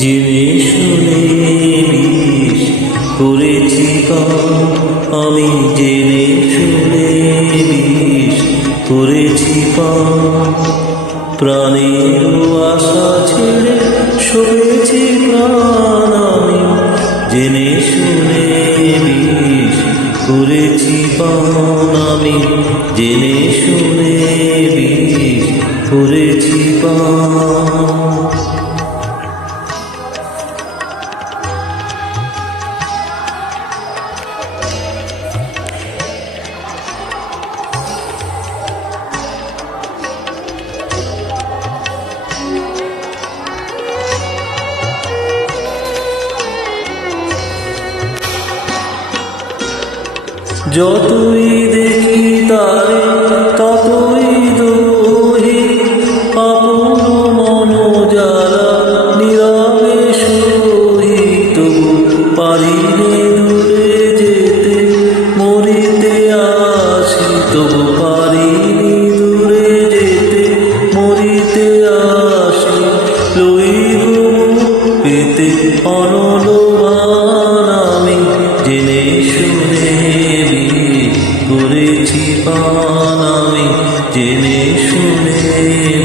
জেনে শুনে বিষ করেছি পান, আমি জেনে শুনে বিষ করেছি পান। প্রাণের আশা ছেড়ে সয়েছি প্রাণ, আমি জেনে শুনে বিষ করেছি পান, আমি জেনে শুনে বিষ করেছি পান। যতই দেখি তারে ততই দোহি, আপন মন জ্বালা নীরবে সহি। তবু পারি রে দূরে যেতে, মরিতে আসি। তবু পারি রে দূরে যেতে, মরিতে আসি। লইব পেতে অনলবান, আমি জেনে শুনে করেছি পান, আমি জেনে শুনে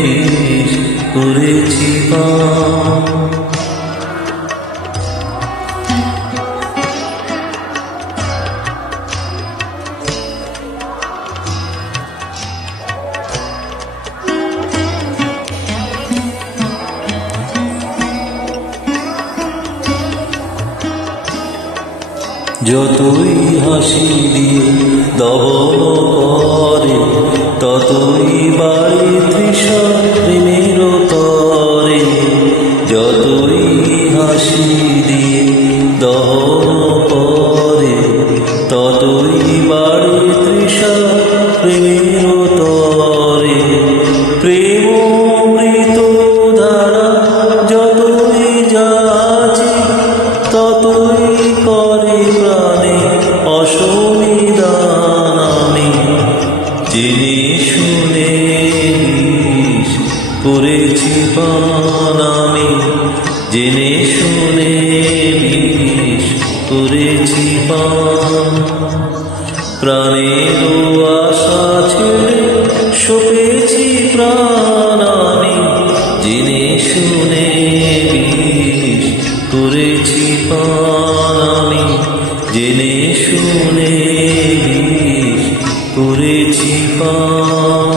বিষ করেছি পান। যতই হাসি দিয়ে দহন করে, ততই বাড়ে তৃষা প্রেমের তরে। যতই হাসি দিয়ে দহন করে, ততই বাড়ে তৃষা প্রেমের তরে। প্রেম অমৃত ধারা যতই যাচে, ততই করে প্রাণে অসমিদান, আমি জেনে শুনে বিষ করেছি পান, আমি জেনে শুনে বিষ করেছি পান। প্রাণের আশা ছেড়ে সপেছি প্রাণ, আমি জেনে শুনে বিষ করেছি পান, আমি জেনে শুনে বিষ করেছি পান।